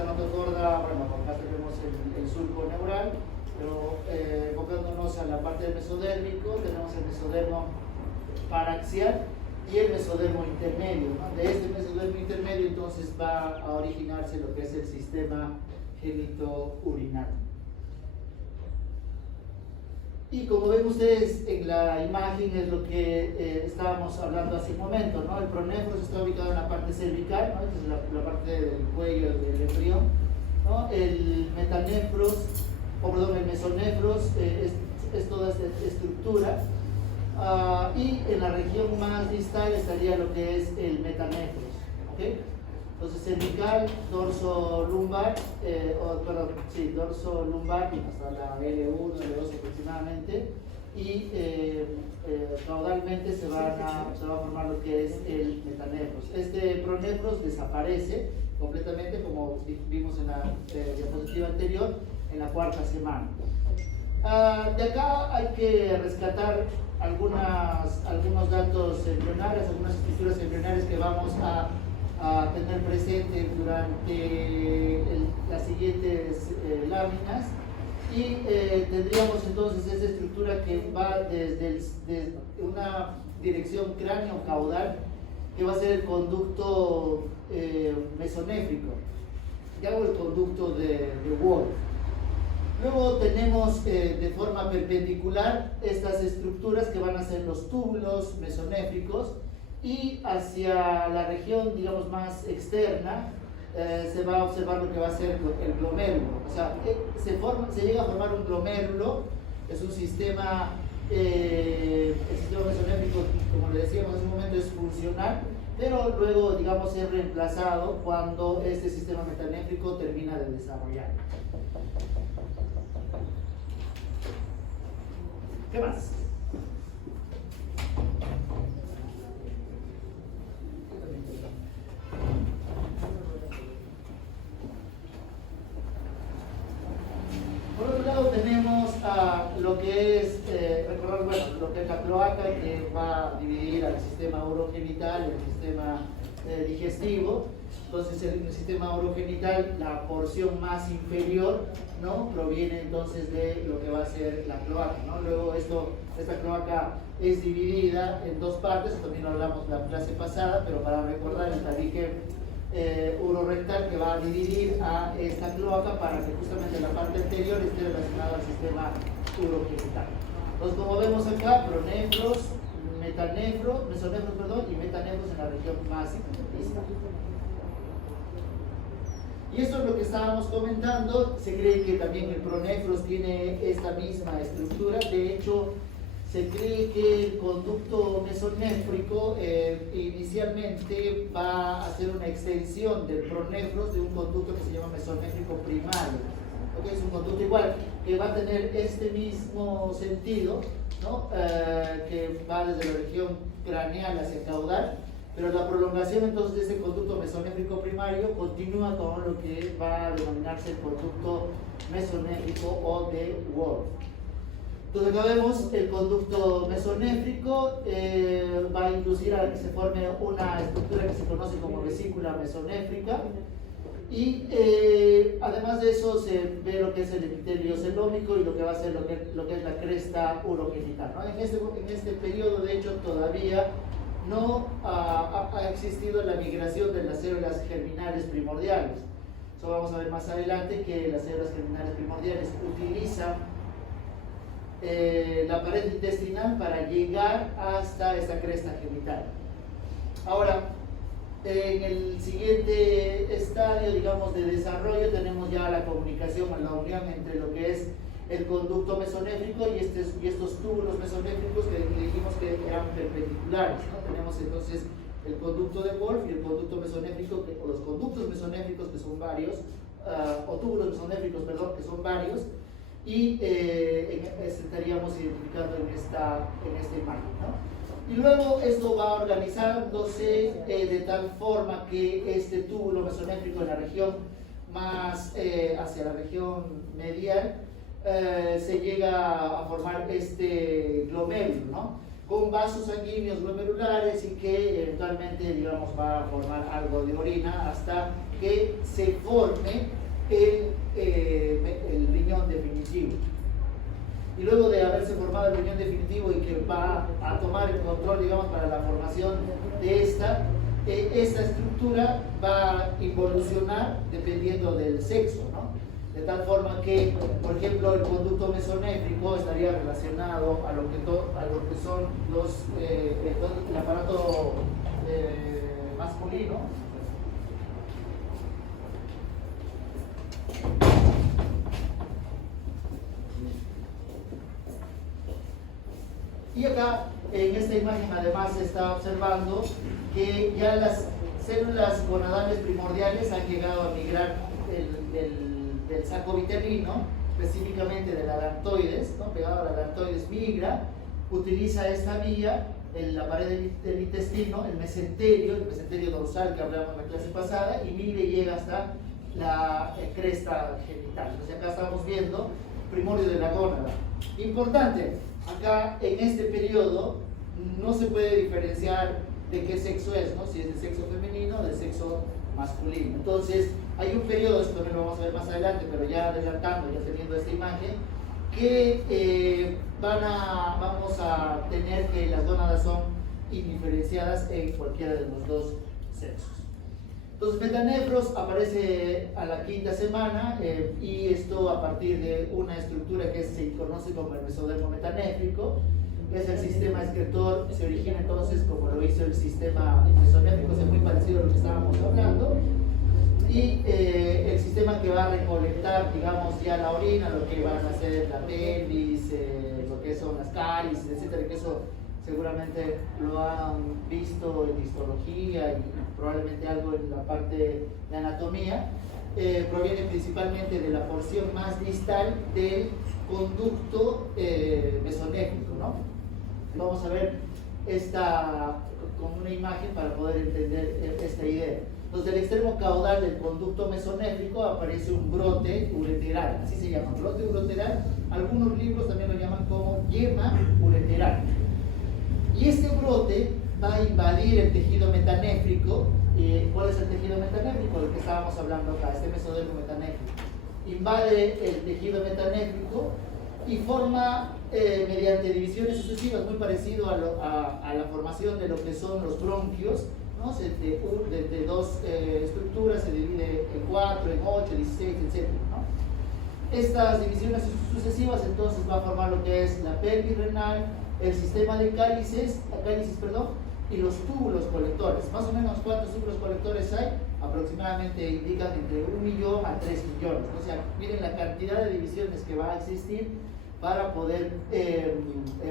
esta nota gorda, bueno, acá tenemos el surco neural, pero enfocándonos a la parte del mesodérmico, tenemos el mesodermo paraxial y el mesodermo intermedio, ¿no? De este mesodermo intermedio entonces va a originarse lo que es el sistema genitourinario. Y como ven ustedes en la imagen es lo que estábamos hablando hace un momento, ¿no? El pronefros está ubicado en la parte cervical, ¿no? Esta es la parte del cuello del embrión, ¿no? El metanefros, el mesonefros es toda esta estructura. Y en la región más distal estaría lo que es el metanefros, ¿okay? Entonces cervical, dorso lumbar, dorso lumbar hasta la L1, L2 aproximadamente, y caudalmente se va a formar lo que es el metanefros. Este pronefros desaparece completamente, como vimos en la diapositiva anterior, en la cuarta semana. De acá hay que rescatar algunos datos embrionarios, algunas estructuras embrionarias que vamos a tener presente durante las siguientes láminas, y tendríamos entonces esa estructura que va desde una dirección cráneo-caudal, que va a ser el conducto mesonéfrico, ya o el conducto de Wolf. Luego tenemos de forma perpendicular estas estructuras que van a ser los túbulos mesonéfricos, y hacia la región, digamos, más externa se va a observar lo que va a ser el glomérulo. O sea, se llega a formar un glomérulo, es un sistema, el sistema mesonéfrico, como le decíamos hace un momento, es funcional, pero luego, digamos, es reemplazado cuando este sistema metanéfrico termina de desarrollar. ¿Qué más? Por otro lado tenemos lo que es, lo que es la cloaca, que va a dividir al sistema urogenital y al sistema digestivo. Entonces en el sistema urogenital la porción más inferior, ¿no?, proviene entonces de lo que va a ser la cloaca, ¿no? Luego esta cloaca es dividida en dos partes, también lo hablamos la clase pasada, pero para recordar el tabique urorectal que va a dividir a esta cloaca para que justamente la parte anterior esté relacionada al sistema urogenital. Entonces, como vemos acá, pronefros, mesonefros, y metanefros en la región más distal. Y esto es lo que estábamos comentando. Se cree que también el pronefros tiene esta misma estructura. De hecho, se cree que el conducto mesonéfrico inicialmente va a ser una extensión del pronefros de un conducto que se llama mesonéfrico primario. ¿Okay? Es un conducto igual que va a tener este mismo sentido, ¿no? Que va desde la región craneal hacia caudal, pero la prolongación entonces de ese conducto mesonéfrico primario continúa con lo que va a denominarse el conducto mesonéfrico o de Wolf. Entonces acá vemos el conducto mesonéfrico, va a inducir a que se forme una estructura que se conoce como vesícula mesonéfrica, y además de eso se ve lo que es el epitelio celómico y lo que va a ser lo que es la cresta urogenital, ¿no? En este periodo, de hecho, todavía no ha existido la migración de las células germinales primordiales. Eso vamos a ver más adelante, que las células germinales primordiales utilizan la pared intestinal para llegar hasta esta cresta genital. Ahora, en el siguiente estadio, digamos, de desarrollo, tenemos ya la comunicación, la unión entre lo que es el conducto mesonéfrico y estos túbulos mesonéfricos que dijimos que eran perpendiculares, ¿no? Tenemos entonces el conducto de Wolf y el conducto mesonéfrico, o los conductos mesonéfricos, que son varios, o túbulos mesonéfricos, perdón, que son varios, y estaríamos identificando en esta imagen, ¿no? Y luego esto va organizándose de tal forma que este túbulo mesonéfrico en la región más hacia la región medial se llega a formar este glomérulo, ¿no? con vasos sanguíneos glomerulares y que eventualmente, digamos, va a formar algo de orina hasta que se forme el riñón definitivo. Y luego de haberse formado el riñón definitivo y que va a tomar el control, digamos, para la formación de esta estructura va a involucionar dependiendo del sexo, ¿no? De tal forma que, por ejemplo, el conducto mesonéfrico estaría relacionado a lo que son el aparato masculino. Y acá, en esta imagen, además se está observando que ya las células gonadales primordiales han llegado a migrar del saco vitelino, específicamente de la lactoides, ¿no? Pegado a la lactoides migra, utiliza esta vía en la pared del intestino, el mesenterio dorsal que hablamos en la clase pasada, y migra y llega hasta la cresta genital. Entonces acá estamos viendo primorio de la gónada. Importante, acá en este periodo no se puede diferenciar de qué sexo es, ¿no? Si es de sexo femenino o de sexo masculino. Entonces, hay un periodo, esto también lo vamos a ver más adelante, pero ya adelantando, ya teniendo esta imagen, que vamos a tener que las gónadas son indiferenciadas en cualquiera de los dos sexos. Entonces, metanefros aparece a la quinta semana y esto a partir de una estructura que se conoce como el mesodermo metanéfrico. Es el sistema excretor, se origina entonces como lo hizo el sistema mesonéfrico, es muy parecido a lo que estábamos hablando, y el sistema que va a recolectar, digamos, ya la orina, lo que van a ser la pelvis, lo que son las caries, etcétera, que eso seguramente lo han visto en histología y probablemente algo en la parte de anatomía. Proviene principalmente de la porción más distal del conducto mesonéfrico, ¿no? Vamos a ver esta con una imagen para poder entender esta idea. Entonces, del extremo caudal del conducto mesonéfrico aparece un brote ureteral, así se llama, brote ureteral. Algunos libros también lo llaman como yema ureteral. Y este brote va a invadir el tejido metanéfrico. ¿Cuál es el tejido metanéfrico? Del que estábamos hablando acá, este mesodermo metanéfrico. Invade el tejido metanéfrico y forma mediante divisiones sucesivas, muy parecido a la formación de lo que son los bronquios, ¿no? De dos estructuras se divide en 4, en 8, 16, etc., ¿no? Estas divisiones sucesivas entonces va a formar lo que es la pelvis renal, el sistema de cálices, y los túbulos colectores. Más o menos, ¿cuántos túbulos colectores hay? Aproximadamente indican entre 1 millón a 3 millones. O sea, miren la cantidad de divisiones que va a existir para poder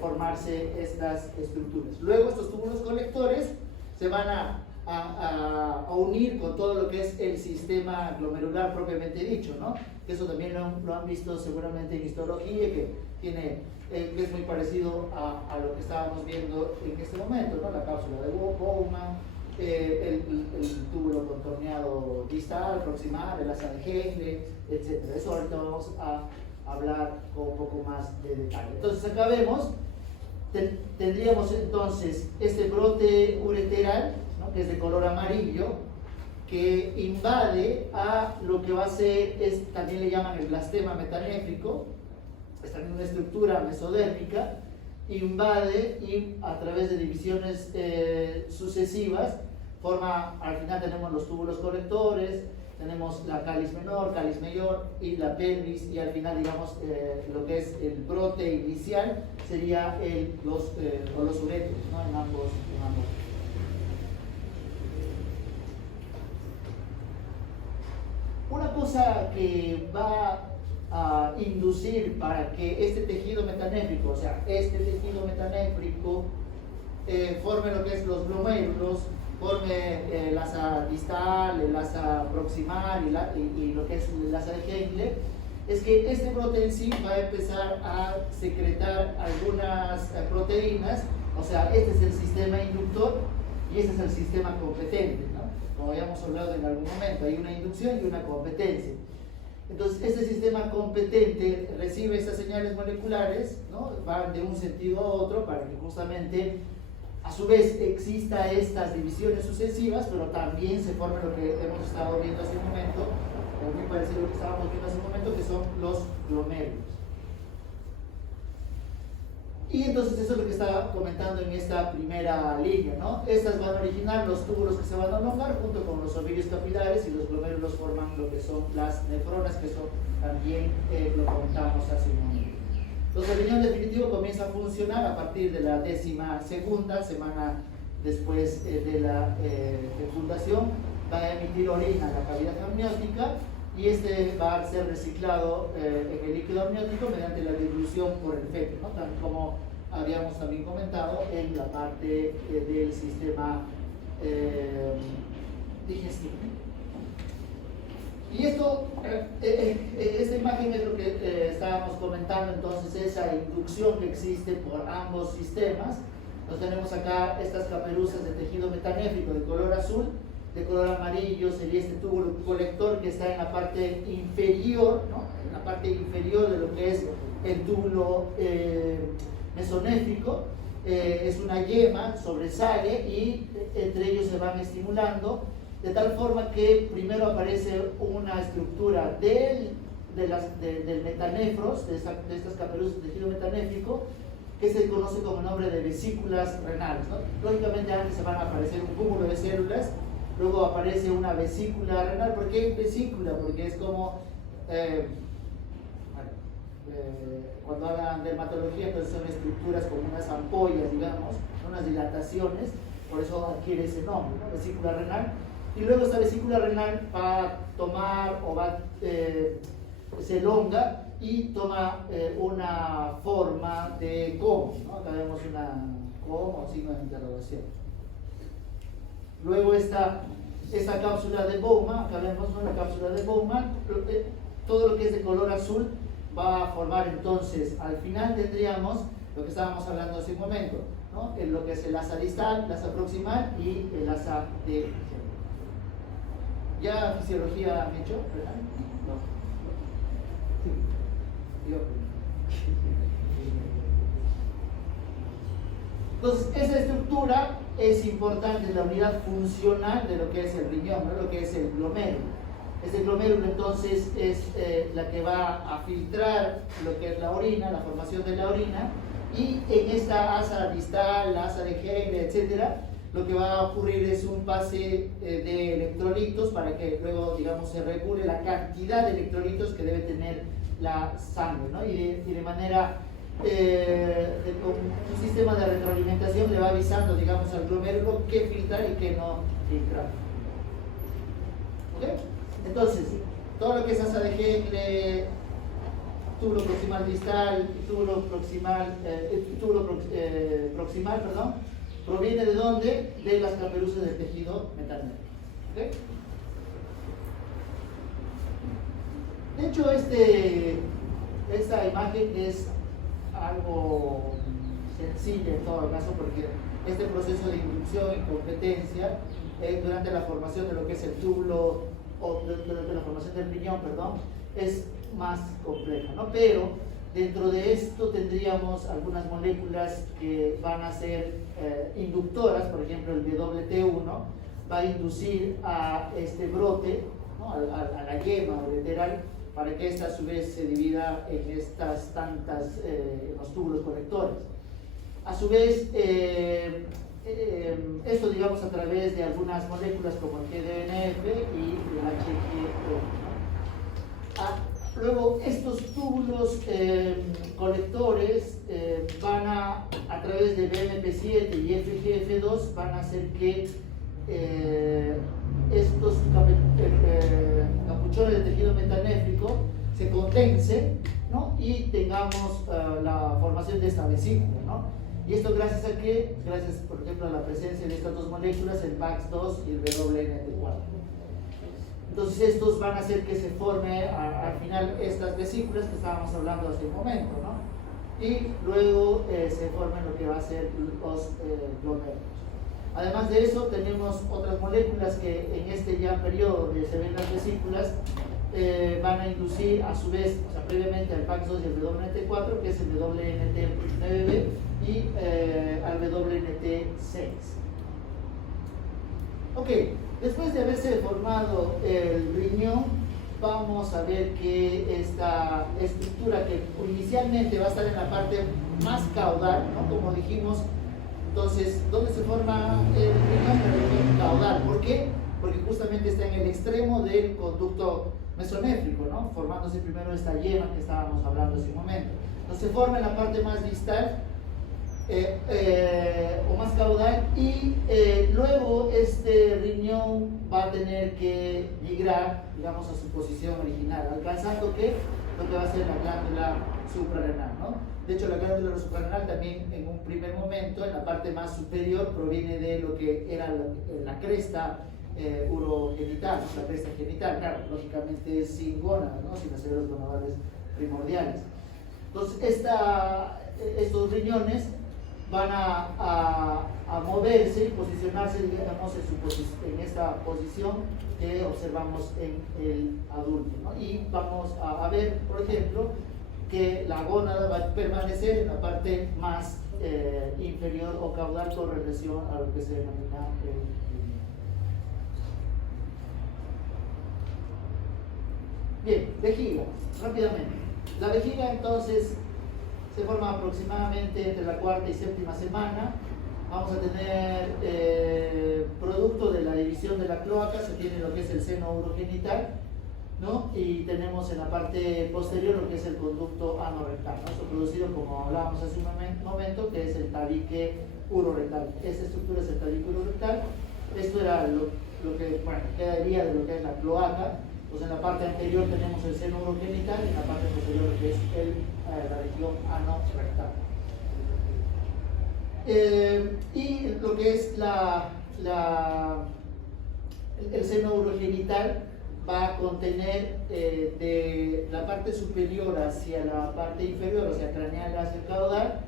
formarse estas estructuras. Luego estos túbulos colectores se van a unir con todo lo que es el sistema glomerular propiamente dicho, ¿no? Eso también lo han visto seguramente en histología, que es muy parecido a lo que estábamos viendo en este momento, ¿no? La cápsula de Bowman, el túbulo contorneado distal, proximal, el asa de Henle, etc. Eso ahorita vamos a hablar con un poco más de detalle. Entonces acá vemos, tendríamos entonces este brote ureteral, ¿no? Que es de color amarillo, que invade a lo que va a ser, también le llaman el blastema metanéfrico, es también una estructura mesodérmica, invade y a través de divisiones sucesivas forma, al final tenemos los túbulos colectores, tenemos la cáliz menor, cáliz mayor y la pelvis, y al final, digamos, lo que es el brote inicial sería los uréteros, ¿no? en ambos. Una cosa que va a inducir para que este tejido metanéfrico, forme lo que es los glomérulos, forme el asa distal, el asa proximal y lo que es el asa de Henle, es que este brote en sí va a empezar a secretar algunas proteínas. O sea, este es el sistema inductor y este es el sistema competente, ¿no? Como habíamos hablado en algún momento, hay una inducción y una competencia. Entonces, este sistema competente recibe estas señales moleculares, ¿no? Van de un sentido a otro para que justamente, a su vez, exista estas divisiones sucesivas, pero también se forme lo que hemos estado viendo hace un momento, muy parecido a lo que estábamos viendo hace un momento, que son los glomérulos. Y entonces eso es lo que estaba comentando en esta primera línea, ¿no? Estas van a originar los túbulos que se van a elongar junto con los ovillos capilares, y los glomérulos forman lo que son las nefronas, que eso también lo comentábamos hace un momento. Entonces el riñón definitivo comienza a funcionar a partir de la 12ª semana después de la fecundación. Va a emitir orina en la cavidad amniótica, y este va a ser reciclado en el líquido amniótico mediante la dilución por el feto, ¿no? Tal como habíamos también comentado en la parte del sistema digestivo. Y esto, esta imagen es lo que estábamos comentando, entonces, esa inducción que existe por ambos sistemas. Nos tenemos acá estas caperuzas de tejido metanéfrico de color azul. De color amarillo sería este túbulo colector que está en la parte inferior, ¿no? En la parte inferior de lo que es el túbulo mesonéfrico. Es una yema, sobresale, y entre ellos se van estimulando, de tal forma que primero aparece una estructura del metanéfros, de estas caperuzas de tejido metanéfrico, que se conoce como nombre de vesículas renales, ¿no? Lógicamente antes se van a aparecer un cúmulo de células. Luego aparece una vesícula renal. ¿Por qué vesícula? Porque es como, cuando hablan de dermatología, entonces son estructuras como unas ampollas, digamos, unas dilataciones, por eso adquiere ese nombre, ¿no? Vesícula renal. Y luego esta vesícula renal va a tomar, o se elonga y toma una forma de como, ¿no? Acá vemos una como, signo de interrogación. Luego esta cápsula de Bowman, acá vemos una cápsula de Bowman, todo lo que es de color azul va a formar entonces, al final tendríamos lo que estábamos hablando hace un momento, ¿no? En lo que es el asa distal, el asa proximal y el asa de... ¿Ya fisiología han hecho? ¿Verdad? No. Sí. Yo. Entonces, esa estructura es importante en la unidad funcional de lo que es el riñón, ¿no? Lo que es el glomérulo. Este glomérulo entonces es la que va a filtrar lo que es la orina, la formación de la orina, y en esta asa distal, la asa de Henle, etcétera, lo que va a ocurrir es un pase de electrolitos para que luego, digamos, se regule la cantidad de electrolitos que debe tener la sangre, ¿no? Y de manera un sistema de retroalimentación le va avisando, digamos, al glomérulo qué filtrar y qué no filtrar. ¿Ok? Entonces, todo lo que es asa de Henle, túbulo proximal distal, túbulo proximal, perdón, proviene de dónde? De las caperuzas del tejido metanéfrico. ¿Okay? De hecho, esta imagen es algo sencilla en todo caso, porque este proceso de inducción y competencia durante la formación de lo que es el túbulo, o durante la formación del riñón, perdón, es más compleja, ¿no? Pero dentro de esto tendríamos algunas moléculas que van a ser inductoras. Por ejemplo, el WT1 va a inducir a este brote, ¿no? a la yema ureteral, para que ésta a su vez se divida en estas tantas, en los túbulos conectores. A su vez, esto, digamos, a través de algunas moléculas como el GDNF y el HGO, ¿no? Luego, estos túbulos colectores van a través de BMP7 y FGF2, van a hacer que estos capuchones de tejido metanéfrico se condensen, ¿no? Y tengamos la formación de esta vesícula, ¿no? Y esto gracias a qué? Gracias, por ejemplo, a la presencia de estas dos moléculas, el PAX2 y el WNT4. Entonces estos van a hacer que se forme al final estas vesículas que estábamos hablando hace un momento, ¿no? Y luego se forman lo que va a ser los glomérulos. Además de eso, tenemos otras moléculas que en este ya periodo donde se ven las vesículas van a inducir a su vez, o sea, previamente al PAX2 y al WNT4, que es el WNT9B y al WNT6. Ok, después de haberse formado el riñón, vamos a ver que esta estructura que inicialmente va a estar en la parte más caudal, ¿no? Como dijimos, entonces, ¿dónde se forma el riñón? El riñón caudal. ¿Por qué? Porque justamente está en el extremo del conducto mesonéfrico, ¿no? Formándose primero esta yema que estábamos hablando hace un momento. Entonces se forma en la parte más distal o más caudal y luego este riñón va a tener que migrar, digamos, a su posición original, alcanzando que lo que va a ser la glándula suprarrenal, ¿no? De hecho, la glándula suprarrenal también en un primer momento, en la parte más superior, proviene de lo que era la cresta urogenital, la cresta genital, claro, lógicamente sin gónadas, ¿no? Sin aceleros gonadales primordiales. Entonces, estos riñones van a moverse y posicionarse, digamos, en esta posición que observamos en el adulto, ¿no? Y vamos a ver, por ejemplo, que la gónada va a permanecer en la parte más inferior o caudal con relación a lo que se denomina el riñón. Bien, vejiga, rápidamente. La vejiga entonces se forma aproximadamente entre la cuarta y séptima semana. Vamos a tener producto de la división de la cloaca, se tiene lo que es el seno urogenital, ¿no? Y tenemos en la parte posterior lo que es el conducto anorrectal, ¿no? Esto producido, como hablábamos hace un momento, que es el tabique urorectal. Esta estructura es el tabique urorectal. Esto era lo que, bueno, quedaría de lo que es la cloaca. Pues en la parte anterior tenemos el seno urogenital y en la parte posterior lo que es la región anorrectal. Y lo que es el seno urogenital va a contener de la parte superior hacia la parte inferior, o sea, craneal hacia el caudal,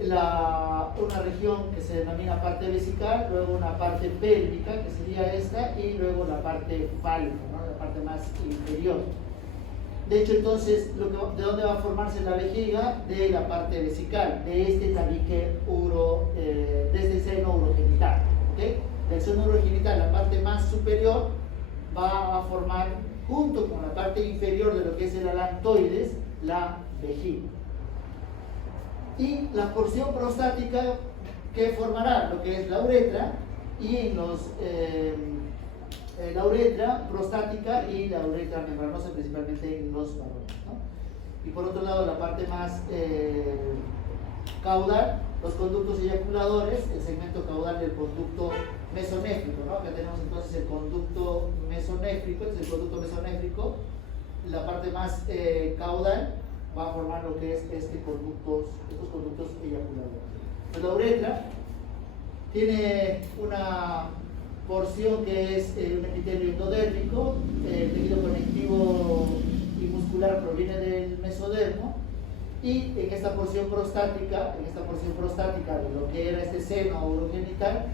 una región que se denomina parte vesical, luego una parte pélvica, que sería esta, y luego la parte fálica, ¿no? La parte más inferior. De hecho, entonces, ¿de dónde va a formarse la vejiga? De la parte vesical, de este tabique de este seno urogenital, ¿okay? Del seno urogenital, la parte más superior va a formar, junto con la parte inferior de lo que es el alantoides, la vejiga. Y la porción prostática que formará lo que es la uretra y la uretra prostática y la uretra membranosa, principalmente en los varones, ¿no? Y por otro lado, la parte más caudal, los conductos eyaculadores, el segmento caudal del conducto mesonéfrico, ¿no? Acá tenemos entonces el conducto mesonéfrico, la parte más caudal va a formar lo que es estos conductos eyaculadores. Pues la uretra tiene una porción que es un epitelio endodérmico, el tejido conectivo y muscular proviene del mesodermo, y en esta porción prostática de lo que era este seno urogenital,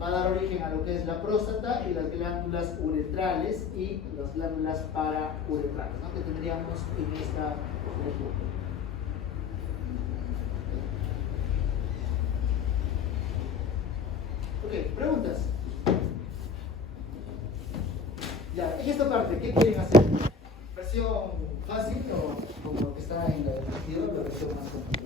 va a dar origen a lo que es la próstata y las glándulas uretrales y las glándulas parauretrales, ¿no? Que tendríamos en esta región. Ok, preguntas. Ya, en esta parte, ¿qué quieren hacer? ¿Versión fácil o como lo que está en la versión más complicada?